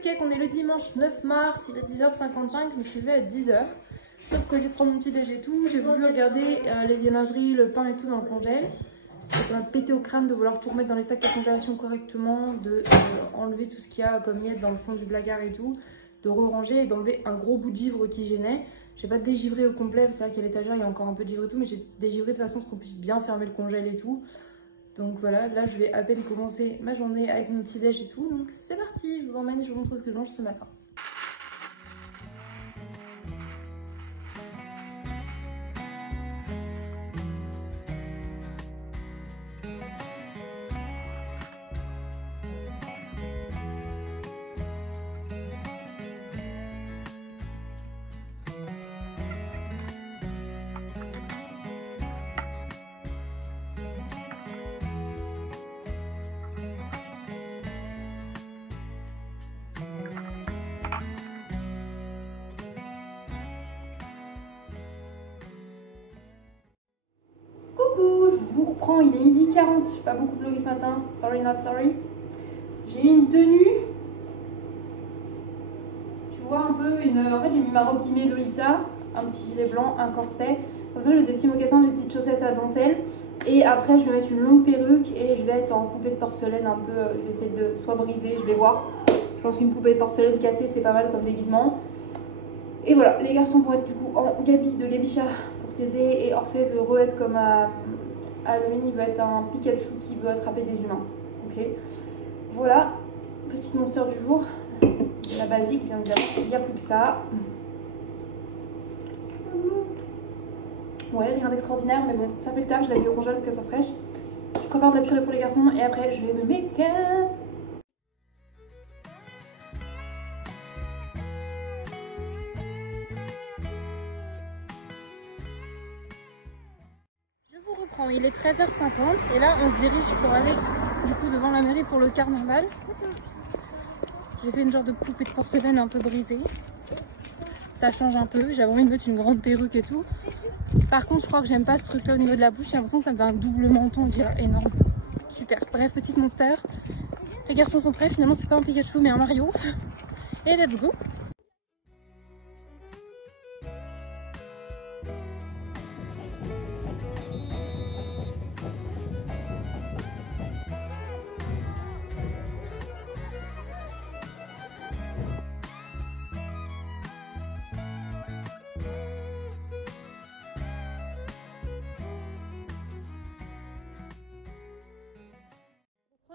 cupcake, on est le dimanche 9 mars, il est 10h55, je me suis levée à 10h. Sauf qu'au lieu de prendre mon petit déj et tout, j'ai voulu regarder les viennoiseries, le pain et tout dans le congèle. Et ça m'a pété au crâne de vouloir tout remettre dans les sacs à congélation correctement, de enlever tout ce qu'il y a comme miettes dans le fond du placard et tout, de re-ranger et d'enlever un gros bout de givre qui gênait. J'ai pas dégivré au complet, c'est vrai qu'à l'étagère il y a encore un peu de givre et tout, mais j'ai dégivré de façon à ce qu'on puisse bien fermer le congèle et tout. Donc voilà, là je vais à peine commencer ma journée avec mon petit déj et tout, donc c'est parti, je vous emmène et je vous montre ce que je mange ce matin. Coucou, je vous reprends, il est 12h40, je n'ai pas beaucoup vlogué ce matin, sorry not sorry. J'ai mis une tenue, tu vois un peu, en fait j'ai mis ma robe guillemets Lolita, un petit gilet blanc, un corset, comme ça j'ai des petits mocassins, des petites chaussettes à dentelle. Et après je vais mettre une longue perruque et je vais être en poupée de porcelaine un peu, je vais essayer de soit briser, je vais voir. Je pense qu'une poupée de porcelaine cassée c'est pas mal comme déguisement. Et voilà, les garçons vont être du coup en Gabi de Gabicha pour Thésée et Orphée veut re-être comme à Halloween, il veut être un Pikachu qui veut attraper des humains. Ok, voilà, petite monster du jour, la basique bien évidemment, il n'y a plus que ça. Ouais, rien d'extraordinaire, mais bon, ça fait le taf, je l'ai mis au congèle pour qu'elle soit fraîche. Je prépare de la purée pour les garçons et après je vais me make-up. Il est 13h50 et là on se dirige pour aller du coup devant la mairie pour le carnaval. J'ai fait une genre de poupée de porcelaine un peu brisée. Ça change un peu, j'avais envie de mettre une grande perruque et tout. Par contre je crois que j'aime pas ce truc là au niveau de la bouche, j'ai l'impression que ça me fait un double menton, on dirait énorme. Super, bref, petite monster. Les garçons sont prêts, finalement c'est pas un Pikachu mais un Mario. Et let's go!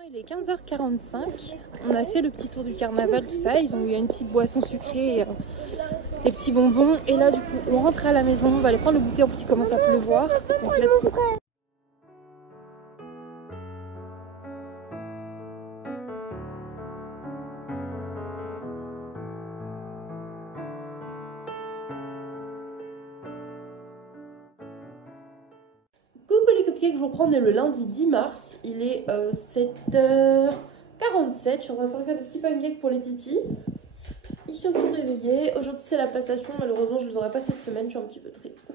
Il est 15h45, on a fait le petit tour du carnaval, tout ça, ils ont eu une petite boisson sucrée, les petits bonbons, et là du coup on rentre à la maison, on va aller prendre le goûter, en plus il commence à pleuvoir, donc let's go. Coucou les cupcakes, je vous reprends le lundi 10 mars, il est 7h47, je suis en train de faire des petits pancakes pour les titis. Ils sont tous réveillés, aujourd'hui c'est la passation, malheureusement je ne les aurai pas cette semaine, je suis un petit peu triste.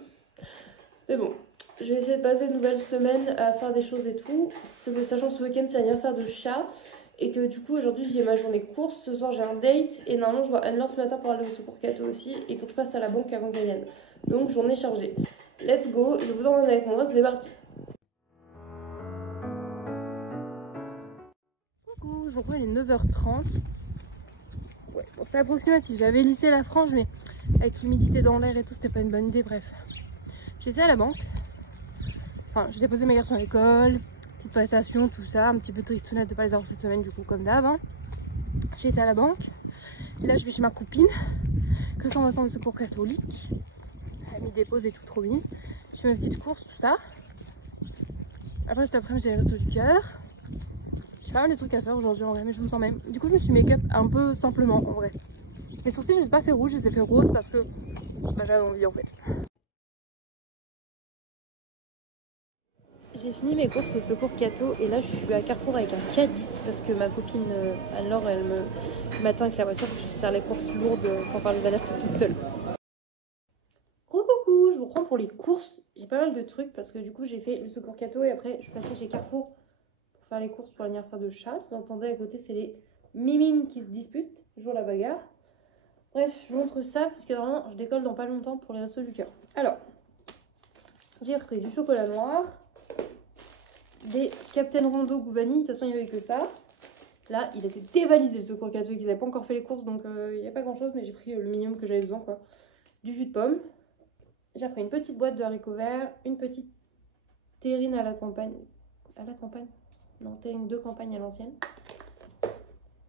Mais bon, je vais essayer de passer une nouvelle semaine à faire des choses et tout, sachant ce week-end c'est l'anniversaire de chat. Et que du coup aujourd'hui j'ai ma journée course, ce soir j'ai un date et normalement je vois Anne-Laure ce matin pour aller au secours Cato aussi. Et il faut que je passe à la banque avant qu'elle vienne. Donc journée chargée. Let's go, je vous emmène avec moi, c'est parti. Coucou, je reprends, il est 9h30. Ouais, bon c'est approximatif, j'avais lissé la frange mais avec l'humidité dans l'air et tout c'était pas une bonne idée, bref. J'étais à la banque, enfin j'ai déposé mes garçons à l'école, petite prestation, tout ça, un petit peu tristounette de pas les avoir cette semaine du coup comme d'hab. Hein. J'étais à la banque, et là je vais chez ma copine, comme ça on va s'en au secours catholique. Elle me dépose et tout, trop mise. Je fais mes petites courses, tout ça. Après cet après-midi j'ai les restos du cœur. J'ai pas mal de trucs à faire aujourd'hui en vrai, mais je vous emmène. Du coup je me suis make-up un peu simplement en vrai. Mes sourcils je les ai pas fait rouge, je les ai fait rose parce que bah, j'avais envie en fait. J'ai fini mes courses au secours Cato et là je suis à Carrefour avec un caddie parce que ma copine Anne-Laure elle m'attend avec la voiture pour que je puisse faire les courses lourdes sans faire les alertes toute seule. Coucou, je vous reprends pour les courses. J'ai pas mal de trucs parce que du coup j'ai fait le secours Cato et après je suis passée chez Carrefour pour faire les courses pour l'anniversaire de chat. Vous entendez à côté c'est les Mimine qui se dispute, toujours la bagarre. Bref, je vous montre ça parce que vraiment je décolle dans pas longtemps pour les restos du cœur. Alors, j'ai pris du chocolat noir, des Captain Rondo goût vanille, de toute façon il n'y avait que ça. Là, il était dévalisé le secours catholique, ils n'avaient pas encore fait les courses donc il n'y a pas grand chose, mais j'ai pris le minimum que j'avais besoin quoi. Du jus de pomme. J'ai pris une petite boîte de haricots verts, une petite terrine à la campagne. À la campagne? Non, terrine de campagne à l'ancienne.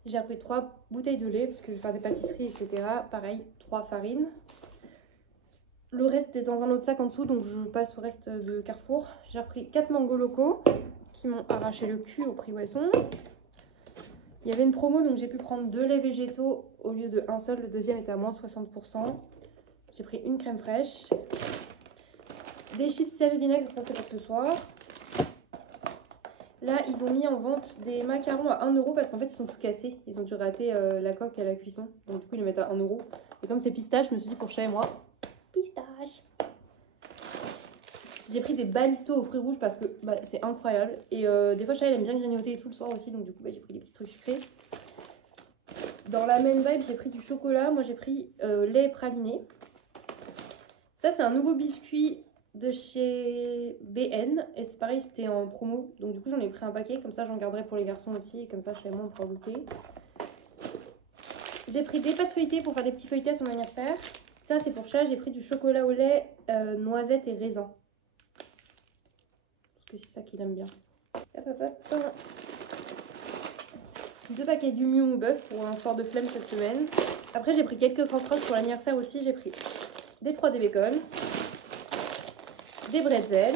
J'ai pris 3 bouteilles de lait parce que je vais faire des pâtisseries, etc. Pareil, 3 farines. Le reste est dans un autre sac en dessous, donc je passe au reste de Carrefour. J'ai repris 4 mangos locaux qui m'ont arraché le cul au prix où elles sont. Il y avait une promo, donc j'ai pu prendre 2 laits végétaux au lieu de un seul. Le deuxième était à moins 60%. J'ai pris une crème fraîche. Des chips sel et vinaigre, ça c'est pour ce soir. Là, ils ont mis en vente des macarons à 1 € parce qu'en fait, ils sont tout cassés. Ils ont dû rater la coque à la cuisson. Donc du coup, ils les mettent à 1 €. Et comme c'est pistache, je me suis dit pour chat et moi, pistache. J'ai pris des balistos aux fruits rouges parce que bah, c'est incroyable. Et des fois, chat, elle aime bien grignoter tout le soir aussi. Donc du coup, bah, j'ai pris des petits trucs sucrés. Dans la même vibe, j'ai pris du chocolat. Moi, j'ai pris lait praliné. Ça, c'est un nouveau biscuit de chez BN. Et c'est pareil, c'était en promo. Donc du coup, j'en ai pris un paquet. Comme ça, j'en garderai pour les garçons aussi. Et comme ça, chez moi, on pourra goûter. J'ai pris des pâtes feuilletées pour faire des petits feuilletés à son anniversaire. Ça, c'est pour chat. J'ai pris du chocolat au lait, noisette et raisin. Parce que c'est ça qu'il aime bien. Hop, hop, hop. 2 paquets du Miu Miu Bœuf pour un soir de flemme cette semaine. Après, j'ai pris quelques croque-crocs pour l'anniversaire aussi. J'ai pris des 3D bacon, des bretzels,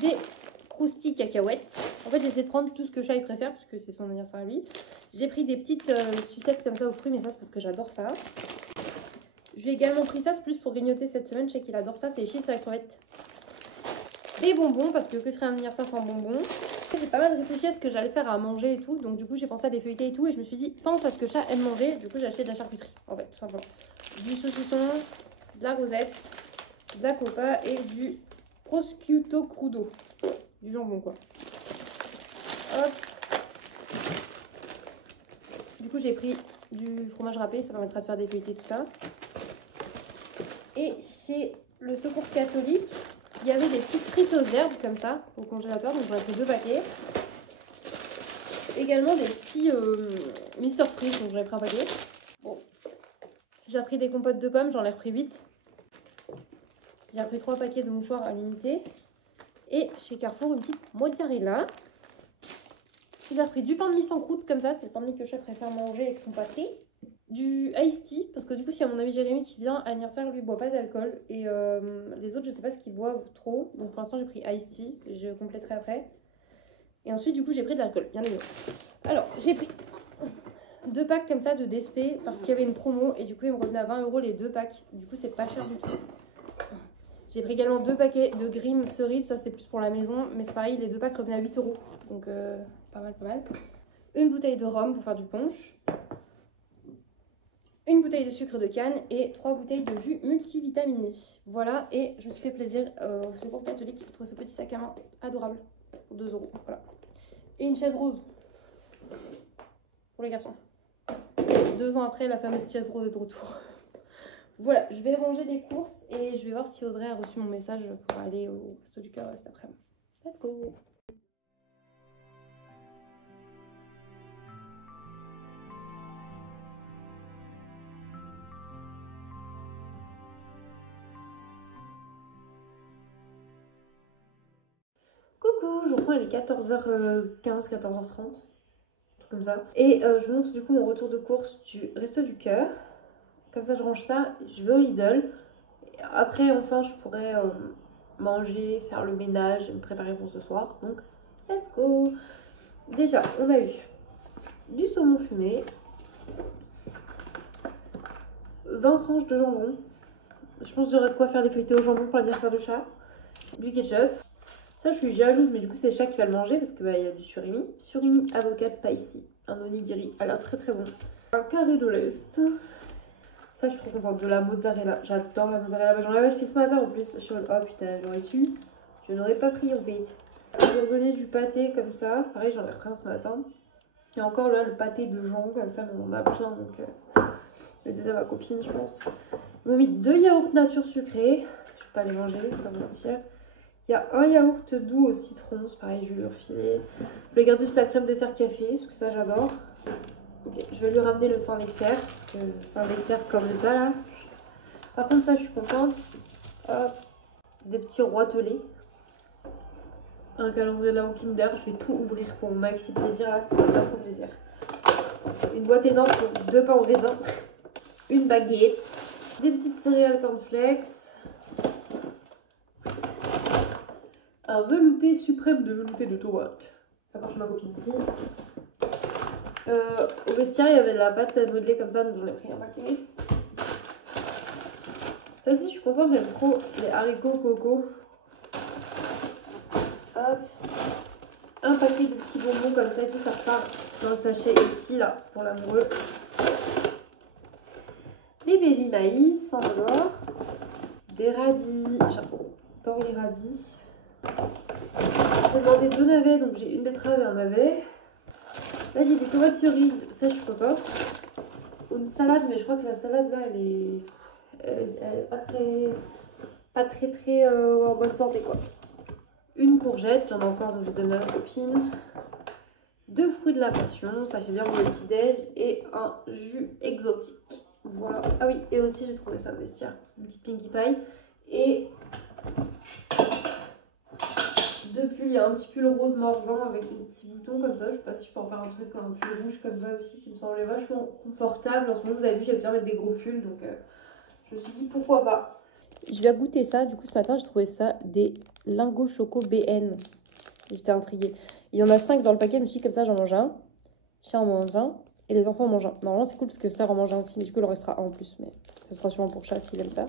des croustilles cacahuètes. En fait, j'essaie de prendre tout ce que Shai préfère parce que c'est son anniversaire à lui. J'ai pris des petites sucettes comme ça aux fruits, mais ça c'est parce que j'adore ça. Je lui ai également pris ça, c'est plus pour grignoter cette semaine. Je sais qu'il adore ça, c'est les chips à la crevette. Des bonbons, parce que serait un anniversaire sans bonbons. J'ai pas mal réfléchi à ce que j'allais faire à manger et tout. Donc du coup, j'ai pensé à des feuilletés et tout. Et je me suis dit, pense à ce que chat aime manger. Du coup, j'ai acheté de la charcuterie, en fait, tout simplement. Du saucisson, de la rosette, de la copa et du prosciutto crudo. Du jambon, quoi. Hop. Du coup, j'ai pris du fromage râpé. Ça permettra de faire des feuilletés, tout ça. Et chez le Secours catholique, il y avait des petites frites aux herbes comme ça au congélateur, donc j'en ai pris 2 paquets. Également des petits Mister Freeze, donc j'en ai pris un paquet. Bon. J'ai pris des compotes de pommes, j'en ai repris 8. J'ai repris 3 paquets de mouchoirs à l'unité. Et chez Carrefour, une petite mozzarella. J'ai repris du pain de mie sans croûte comme ça, c'est le pain de mie que je préfère manger avec son pâté. Du iced tea, parce que du coup, s'il y a mon ami Jérémy qui vient à l'anniversaire, lui, il boit pas d'alcool. Et les autres, je sais pas ce qu'ils boivent trop. Donc pour l'instant, j'ai pris iced tea, je compléterai après. Et ensuite, du coup, j'ai pris de l'alcool, bien évidemment. Alors, j'ai pris 2 packs comme ça de DSP, parce qu'il y avait une promo. Et du coup, il me revenait à 20 € les 2 packs. Du coup, c'est pas cher du tout. J'ai pris également 2 paquets de Grimm cerise, ça c'est plus pour la maison. Mais c'est pareil, les 2 packs revenaient à 8 €. Donc pas mal, pas mal. Une bouteille de rhum pour faire du punch. Une bouteille de sucre de canne et 3 bouteilles de jus multivitaminé. Voilà, et je me suis fait plaisir au Secours catholique. J'ai trouvé ce petit sac à main adorable pour 2 €. Voilà. Et une chaise rose pour les garçons. 2 ans après, la fameuse chaise rose est de retour. Voilà, je vais ranger les courses et je vais voir si Audrey a reçu mon message pour aller au Resto du Cœur cet après-midi. Let's go! Coucou, je reprends, il est 14h15, 14h30, comme ça. Et je vous montre du coup mon retour de course du Resto du Cœur. Comme ça, je range ça, je vais au Lidl. Après, enfin, je pourrais manger, faire le ménage et me préparer pour ce soir. Donc, let's go! Déjà, on a eu du saumon fumé, 20 tranches de jambon. Je pense que j'aurai de quoi faire les feuilletés au jambon pour l'anniversaire de chat. Du ketchup. Ça, je suis jalouse, mais du coup, c'est le chat qui va le manger parce qu'il y a du surimi. Surimi avocat spicy. Un onigiri. Elle a l'air très très bon. Un carré de l'Est. Ça, je suis trop contente. De la mozzarella. J'adore la mozzarella. J'en avais acheté ce matin en plus. Je suis en mode, oh putain, j'aurais su. Je n'aurais pas pris en fait. Je vais redonner du pâté comme ça. Pareil, j'en ai repris un ce matin. Et encore là, le pâté de jambon, comme ça, on en a plein. Donc, je vais donner à ma copine, je pense. Ils m'ont mis 2 yaourts nature sucrés. Je vais pas les manger, je vais pas mentir. Il y a un yaourt doux au citron. C'est pareil, je vais lui refiler. Je vais garder juste la crème dessert café, parce que ça, j'adore. Ok, je vais lui ramener le Saint-Nectaire. Parce que le Saint-Nectaire comme ça, là. Par contre, ça, je suis contente. Hop, des petits roitelets. Un calendrier de l'Avent Kinder, je vais tout ouvrir pour mon maxi plaisir là, ça fait pas trop plaisir. Une boîte énorme pour 2 pains au raisin, une baguette, des petites céréales cornflakes, un velouté suprême de velouté de tomate. Ça marche ma copine aussi. Au vestiaire, il y avait de la pâte à modeler comme ça, donc j'en ai pris un paquet. Ça aussi, je suis contente, j'aime trop les haricots coco. Hop. Un paquet de petits bonbons comme ça et tout, ça repart dans le sachet ici, là, pour l'amoureux. Des baby maïs, sans d'or. Des radis, j'adore les radis. J'ai demandé 2 navets, donc j'ai une betterave et un navet. Là, j'ai des tomates cerises, ça je suis contente. Une salade, mais je crois que la salade là, elle est pas très en bonne santé quoi. Une courgette, j'en ai encore, donc je donne à la copine. 2 fruits de la passion, ça fait bien pour le petit-déj. Et un jus exotique. Voilà. Ah oui, et aussi j'ai trouvé ça au vestiaire. Une petite Pinkie Pie. Et 2 pulls, il y a un petit pull rose morgan avec des petits boutons comme ça. Je sais pas si je peux en faire un truc, un pull rouge comme ça aussi qui me semblait vachement confortable. En ce moment, vous avez vu, j'aime bien mettre des gros pulls, donc je me suis dit pourquoi pas. Je vais goûter ça. Du coup, ce matin, j'ai trouvé ça des lingots choco BN. J'étais intriguée. Il y en a 5 dans le paquet. Je me suis dit, comme ça, j'en mange un. Chien en mange un. Et les enfants en mangent un. Normalement, c'est cool parce que Sœur en mange un aussi. Mais du coup, il en restera un en plus. Mais ce sera sûrement pour chat s'il aime ça.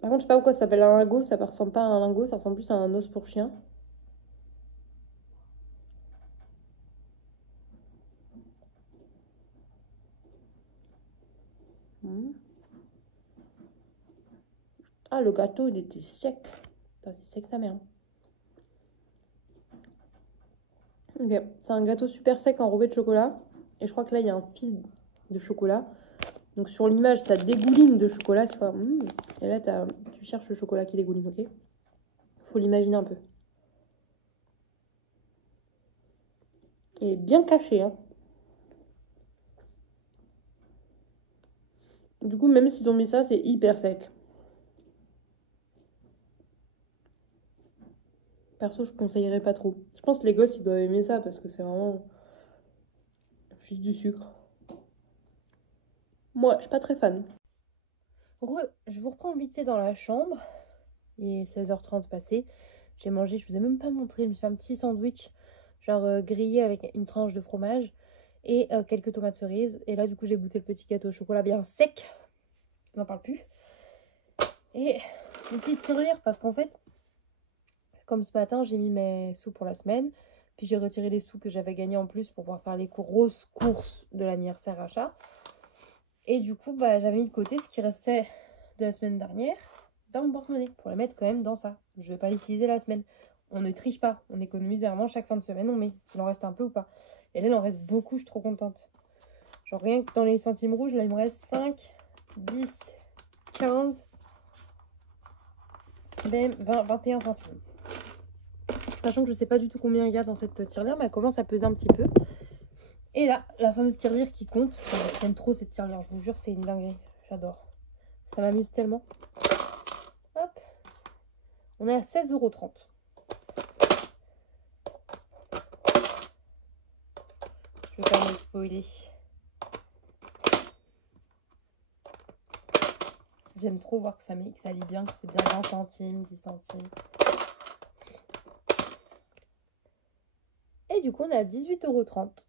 Par contre, je sais pas pourquoi ça s'appelle un lingot. Ça ne ressemble pas à un lingot. Ça ressemble plus à un os pour chien. Ah, le gâteau, il était sec. C'est sec sa mère. Ok, c'est un gâteau super sec enrobé de chocolat. Et je crois que là, il y a un fil de chocolat. Donc sur l'image, ça dégouline de chocolat, tu vois. Et là, tu cherches le chocolat qui dégouline, ok? Faut l'imaginer un peu. Il est bien caché, hein. Du coup, même s'ils ont mis ça, c'est hyper sec. Perso, je conseillerais pas trop. Je pense que les gosses, ils doivent aimer ça parce que c'est vraiment juste du sucre. Moi, je suis pas très fan. Je vous reprends vite fait dans la chambre. Il est 16h30 passé. J'ai mangé, je vous ai même pas montré. Je me suis fait un petit sandwich, genre grillé avec une tranche de fromage et quelques tomates cerises. Et là, du coup, j'ai goûté le petit gâteau au chocolat bien sec. On n'en parle plus. Et une petite tirelire parce qu'en fait, comme ce matin, j'ai mis mes sous pour la semaine. Puis j'ai retiré les sous que j'avais gagnés en plus pour pouvoir faire les grosses courses de l'anniversaire achat. Et du coup, bah, j'avais mis de côté ce qui restait de la semaine dernière dans mon porte-monnaie pour les mettre quand même dans ça. Je ne vais pas l'utiliser la semaine. On ne triche pas. On économise vraiment chaque fin de semaine. On met. Il en reste un peu ou pas. Et là, il en reste beaucoup. Je suis trop contente. Genre rien que dans les centimes rouges, là, il me reste 5, 10, 15, 20, 21 centimes. Sachant que je ne sais pas du tout combien il y a dans cette tirelire, mais elle commence à peser un petit peu. Et là, la fameuse tirelire qui compte. J'aime trop cette tirelire, je vous jure, c'est une dinguerie. J'adore. Ça m'amuse tellement. Hop. On est à 16,30 €. Je vais pas me spoiler. J'aime trop voir que ça lit bien, que c'est bien 20 centimes, 10 centimes. Et du coup, on est à 18,30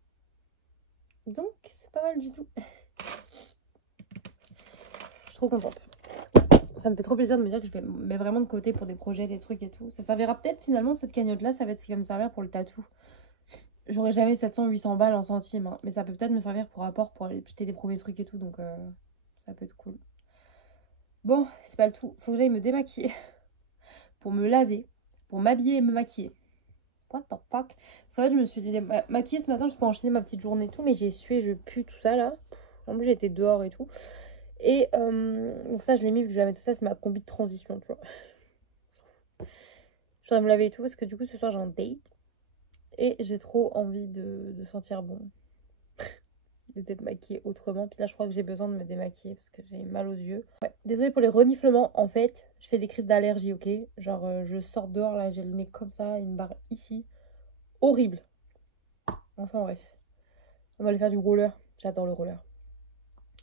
€. Donc, c'est pas mal du tout. Je suis trop contente. Ça me fait trop plaisir de me dire que je mets vraiment de côté pour des projets, des trucs et tout. Ça servira peut-être finalement, cette cagnotte-là, ça va être ce qui va me servir pour le tatou. J'aurai jamais 700-800 balles en centimes, hein, mais ça peut peut-être me servir pour rapport, pour aller jeter des premiers trucs et tout, donc ça peut être cool. Bon, c'est pas le tout. Faut que j'aille me démaquiller pour me laver. pour m'habiller et me maquiller. What the fuck? Parce qu'en fait, je me suis maquillée ce matin juste pour enchaîner ma petite journée et tout, mais j'ai sué, je pue, tout ça là. En plus, j'étais dehors et tout. Et donc ça, je l'ai mis vu que je vais mettre tout ça, c'est ma combi de transition, tu vois. Je voudrais me laver et tout parce que du coup, ce soir, j'ai un date. Et j'ai trop envie de sentir bon. D'être maquillée autrement. Puis là, je crois que j'ai besoin de me démaquiller parce que j'ai mal aux yeux. Ouais, désolée pour les reniflements. En fait, je fais des crises d'allergie, ok? Genre, je sors dehors, là, j'ai le nez comme ça, une barre ici. Horrible. Enfin, bref. On va aller faire du roller. J'adore le roller.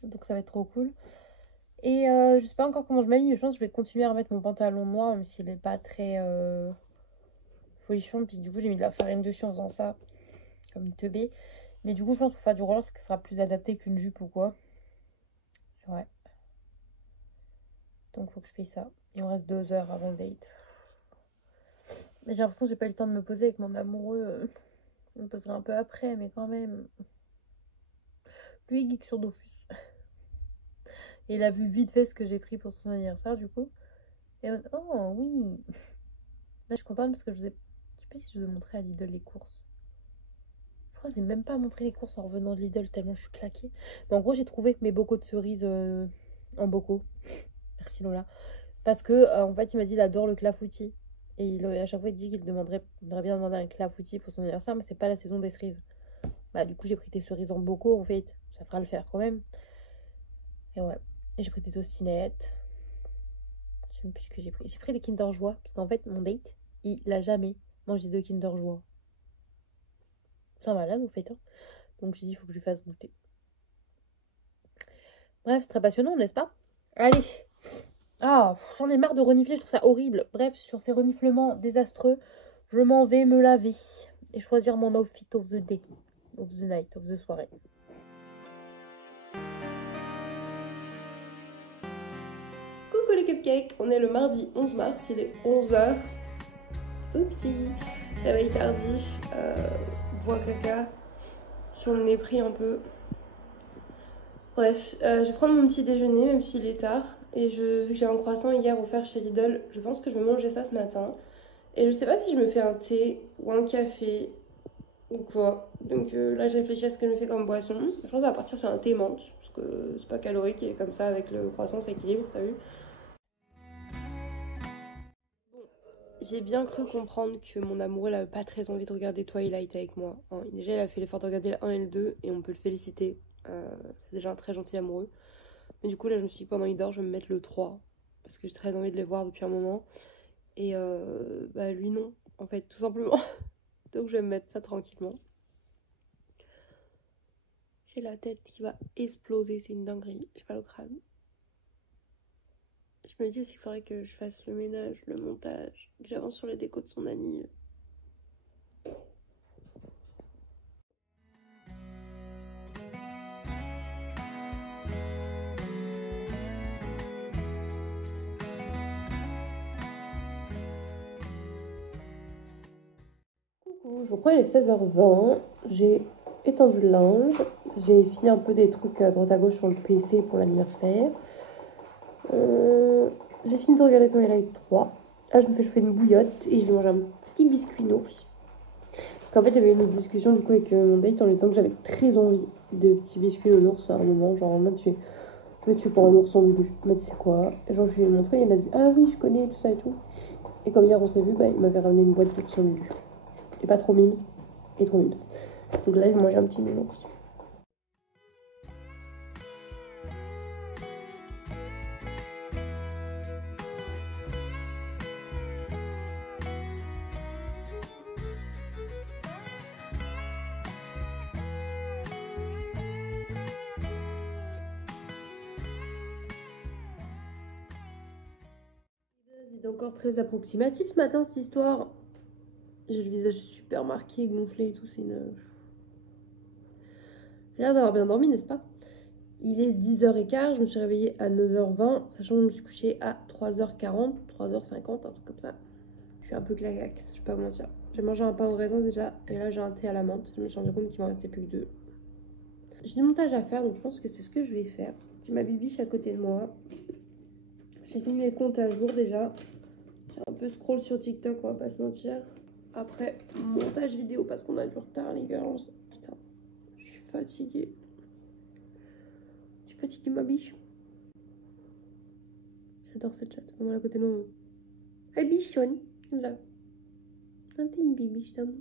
Donc, ça va être trop cool. Et je sais pas encore comment je m'habille, mais je pense que je vais continuer à remettre mon pantalon noir, même s'il est pas très folichon. Puis du coup, j'ai mis de la farine dessus en faisant ça, comme une teubée. Mais du coup, je pense que pour faire du roller, ce sera plus adapté qu'une jupe ou quoi. Ouais. Donc, faut que je fasse ça. Il me reste 2 heures avant le date. Mais j'ai l'impression que j'ai pas eu le temps de me poser avec mon amoureux. On me posera un peu après, mais quand même. Lui, il geek sur Dofus. Et il a vu vite fait ce que j'ai pris pour son anniversaire, du coup. Et oh oui. Là, je suis contente parce que je sais plus si je vous ai montré à Lidl les courses. Je crois que je n'ai même pas montré les courses en revenant de Lidl tellement je suis claquée. Mais en gros, j'ai trouvé mes bocaux de cerises en bocaux. Merci Lola. Parce que en fait, il m'a dit qu'il adore le clafoutis. Et à chaque fois, il dit qu'il aimerait bien demander un clafoutis pour son anniversaire, mais c'est pas la saison des cerises. Bah, du coup, j'ai pris des cerises en bocaux en fait. Ça fera le faire quand même. Et ouais. Et j'ai pris des tostinettes. Je sais même plus ce que j'ai pris. J'ai pris des Kinder Joie. Parce qu'en fait, mon date, il a jamais mangé de Kinder Joie. C'est un malade en fait. Hein. Donc j'ai dit, il faut que je lui fasse goûter. Bref, c'est très passionnant, n'est-ce pas? Allez. Ah, j'en ai marre de renifler, je trouve ça horrible. Bref, sur ces reniflements désastreux, je m'en vais me laver et choisir mon outfit of the day, of the night, of the soirée. Coucou les cupcakes, on est le mardi 11 mars, il est 11h. Oupsie, réveil tardif, voix caca, sur le nez pris un peu. Bref, je vais prendre mon petit déjeuner, même s'il est tard. Et vu que j'avais un croissant hier offert chez Lidl, je pense que je vais manger ça ce matin. Et je sais pas si je me fais un thé ou un café ou quoi. Donc là, je réfléchis à ce que je me fais comme boisson. Je pense que ça va partir sur un thé menthe, parce que c'est pas calorique et comme ça, avec le croissant, ça équilibre, t'as vu? Bon, j'ai bien cru comprendre que mon amoureux n'avait pas très envie de regarder Twilight avec moi. Hein, déjà, il a fait l'effort de regarder le 1 et le 2 et on peut le féliciter. C'est déjà un très gentil amoureux. Mais du coup, là, je me suis dit, pendant il dort, je vais me mettre le 3. Parce que j'ai très envie de les voir depuis un moment. Et bah, lui, non. En fait, tout simplement. Donc, je vais me mettre ça tranquillement. J'ai la tête qui va exploser. C'est une dinguerie. J'ai pas le crâne. Je me dis aussi qu'il faudrait que je fasse le ménage, le montage. Que j'avance sur les décos de son anniv. Je reprends, il est 16h20, j'ai étendu le linge, j'ai fini un peu des trucs à droite à gauche sur le PC pour l'anniversaire. J'ai fini de regarder Twilight 3. Là, je me fais chauffer une bouillotte et je vais manger un petit biscuit nours. Parce qu'en fait, j'avais eu une autre discussion du coup avec mon date en lui disant que j'avais très envie de petits biscuits au ours à un moment. Genre en mode, je me tue pour un ours en Lulu. Il m'a dit c'est quoi? Et genre, je lui ai montré, il a dit ah oui, je connais tout ça et tout. Et comme hier on s'est vu, bah, il m'avait ramené une boîte d'ours en Lulu. Et pas trop mimes. Et trop mimes. Donc là, je vais manger un petit nounours. C'est encore très approximatif ce matin cette histoire. J'ai le visage super marqué, gonflé et tout, c'est une... J'ai l'air d'avoir bien dormi, n'est-ce pas? Il est 10h15, je me suis réveillée à 9h20, sachant que je me suis couchée à 3h40, 3h50, un truc comme ça. Je suis un peu claquax, je vais pas vous mentir. J'ai mangé un pain au raisin déjà, et là j'ai un thé à la menthe. Je me suis rendu compte qu'il m'en restait plus que 2. J'ai du montage à faire, donc je pense que c'est ce que je vais faire. J'ai ma bibiche à côté de moi. J'ai mis mes comptes à jour déjà. J'ai un peu scroll sur TikTok, on va pas se mentir. Après, montage vidéo parce qu'on a du retard, les girls. Putain, je suis fatiguée. Je suis fatiguée, ma biche. J'adore cette chatte, vraiment à côté de nous. Elle bichonne, comme ça. T'es une bibiche d'amour.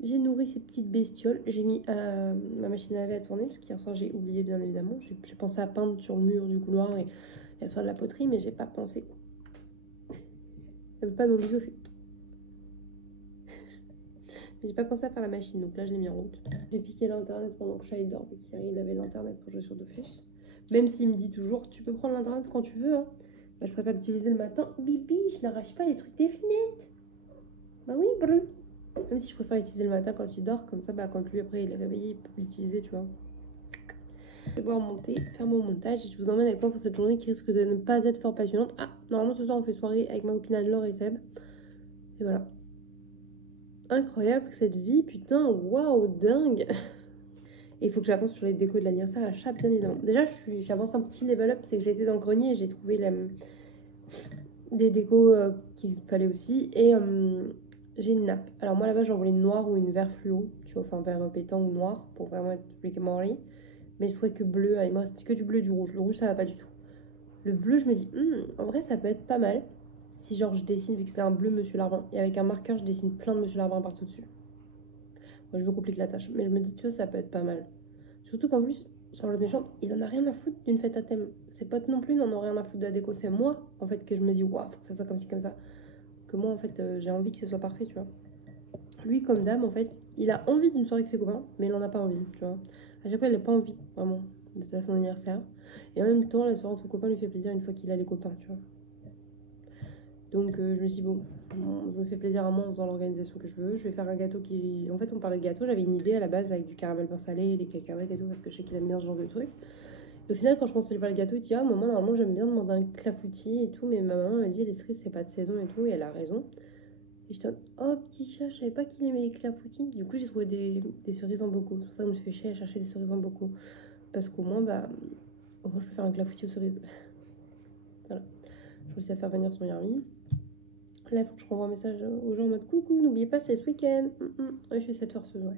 J'ai nourri ces petites bestioles. J'ai mis ma machine à laver à tourner parce qu'hier soir j'ai oublié, bien évidemment. J'ai pensé à peindre sur le mur du couloir et à faire de la poterie, mais j'ai pas pensé. Elle veut pas de mon bisou, fait. J'ai pas pensé à faire la machine, donc là je l'ai mis en route. J'ai piqué l'internet pendant que Shai dort, vu qu'il avait l'internet pour jouer sur Dofus. Même s'il me dit toujours, tu peux prendre l'internet quand tu veux, hein. Bah, je préfère l'utiliser le matin. Bibi, je n'arrache pas les trucs des fenêtres. Bah oui, brr. Même si je préfère l'utiliser le matin quand il dort, comme ça, bah, quand lui après il est réveillé, il peut l'utiliser, tu vois. Je vais pouvoir monter, faire mon montage et je vous emmène avec moi pour cette journée qui risque de ne pas être fort passionnante. Ah, normalement ce soir on fait soirée avec ma copine Anne-Laure et Seb. Et voilà. Incroyable cette vie, putain, waouh, dingue. Et il faut que j'avance sur les décos de l'anniversaire à chat, bien évidemment. Déjà, j'avance un petit level up, c'est que j'ai été dans le grenier et j'ai trouvé des décos qu'il fallait aussi. Et j'ai une nappe. Alors moi là-bas, j'en voulais une noire ou une vert fluo, tu vois, enfin vert pétant ou noir pour vraiment être Rick and Morty. Mais je trouvais que bleu, il me restait que du bleu et du rouge. Le rouge, ça va pas du tout. Le bleu, je me dis, en vrai, ça peut être pas mal. Si genre je dessine, vu que c'est un bleu Monsieur Larbin, et avec un marqueur, je dessine plein de Monsieur Larbin partout dessus. Moi, je me complique la tâche. Mais je me dis, tu vois, ça peut être pas mal. Surtout qu'en plus, sans le méchante, il en a rien à foutre d'une fête à thème. Ses potes non plus n'en ont rien à foutre de la déco. C'est moi, en fait, que je me dis, waouh, faut que ça soit comme ci, comme ça. Parce que moi, en fait, j'ai envie que ce soit parfait, tu vois. Lui, comme dame, en fait, il a envie d'une soirée avec ses copains, mais il en a pas envie, tu vois. À chaque fois, il n'a pas envie, vraiment, d'être à son anniversaire. Et en même temps, la soirée entre copains lui fait plaisir une fois qu'il a les copains, tu vois. Donc, je me suis dit, bon, je me fais plaisir à moi en faisant l'organisation que je veux. Je vais faire un gâteau qui... En fait, on parlait de gâteau, j'avais une idée à la base avec du caramel beurre salé, des cacahuètes et tout, parce que je sais qu'il aime bien ce genre de trucs. Et au final, quand je pensais pas le gâteau, il dit, ah, moi, normalement, j'aime bien demander un clafoutis et tout, mais ma maman m'a dit, les cerises, c'est pas de saison et tout, et elle a raison. Et j'étais en oh, petit chat, je savais pas qu'il aimait les clafoutis. Du coup, j'ai trouvé des cerises en bocaux. C'est pour ça que je me suis fait chier à chercher des cerises en bocaux. Parce qu'au moins, bah, au moins, je peux faire un clafoutis aux cerises. Voilà. Je réussis à faire venir son Yarmi. Là, il faut que je renvoie un message aux gens en mode coucou, n'oubliez pas, c'est ce week-end. Ouais, je suis cette forceuse, ouais.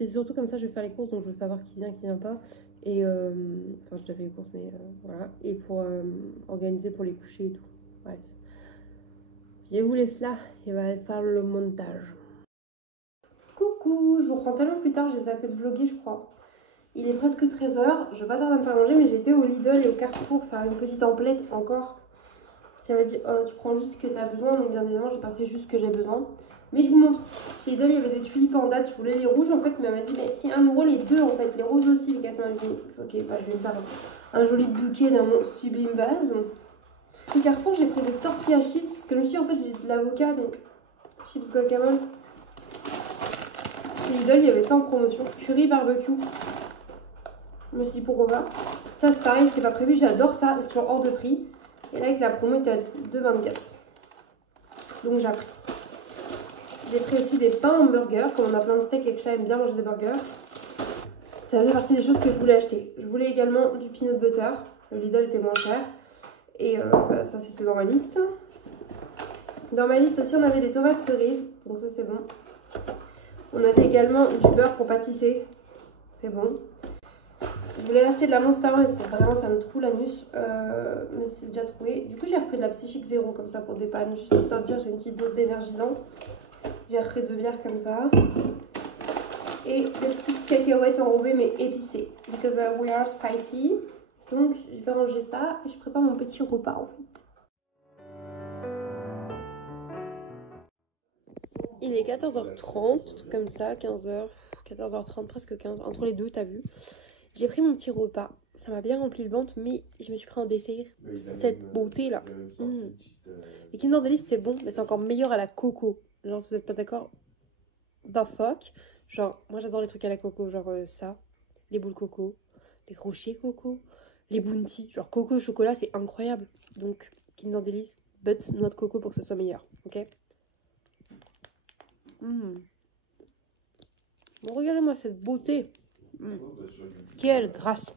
Et surtout comme ça, je vais faire les courses, donc je veux savoir qui vient pas. Et enfin, j'ai déjà fait les courses, mais voilà. Et pour organiser pour les coucher et tout. Bref. Je vous laisse là et on va faire le montage. Coucou, je vous reprends tellement plus tard, j'ai zappé de vlogger, je crois. Il est presque 13h, je vais pas tarder à me faire manger, mais j'étais au Lidl et au Carrefour faire une petite emplette encore. J'avais dit, oh, tu prends juste ce que tu as besoin, donc bien évidemment, j'ai pas pris juste ce que j'ai besoin. Mais je vous montre, chez Lidl, il y avait des tulipes en date, je voulais les rouges en fait, mais elle m'a dit, mais si 1€ les deux en fait, les roses aussi, vu qu'elles sont ok, bah je vais me faire un joli bouquet dans mon sublime vase. Chez Carrefour, j'ai pris des tortillas chips, parce que je me suis dit, en fait, j'ai de l'avocat, donc chips guacamole. Chez Lidl, il y avait ça en promotion, curry barbecue. Je me suis dit, pourquoi pas. Ça, c'est pareil, c'est pas prévu, j'adore ça, c'est toujours hors de prix. Et là, avec la promo, il était à 2,24. Donc, j'ai pris. J'ai pris aussi des pains hamburgers, comme on a plein de steaks et que j'aime bien manger des burgers. Ça faisait partie des choses que je voulais acheter. Je voulais également du peanut butter. Le Lidl était moins cher. Et bah, ça, c'était dans ma liste. Dans ma liste aussi, on avait des tomates cerises. Donc ça, c'est bon. On avait également du beurre pour pâtisser. C'est bon. Je voulais acheter de la Monster, mais c'est vraiment, ça me troue l'anus. Mais c'est déjà trouvé. Du coup, j'ai repris de la Psychique Zéro comme ça pour dépanner. Juste histoire de dire, j'ai une petite dose d'énergisant. J'ai repris 2 bières comme ça. Et des petites cacahuètes enrobées mais épicées. Because we are spicy. Donc, je vais ranger ça et je prépare mon petit repas en fait. Il est 14h30, truc comme ça, 15h, 14h30, presque 15h, entre les deux, t'as vu. J'ai pris mon petit repas, ça m'a bien rempli le ventre, mais je me suis pris en dessert cette beauté là. Les Kinder Delice c'est bon, mais c'est encore meilleur à la coco. Genre, si vous n'êtes pas d'accord, the fuck. Genre, moi j'adore les trucs à la coco, genre ça, les boules coco, les crochets coco, les bounty, genre coco au chocolat, c'est incroyable. Donc, Kinder Delice, but noix de coco pour que ce soit meilleur, ok? Bon, regardez-moi cette beauté. Quelle grâce.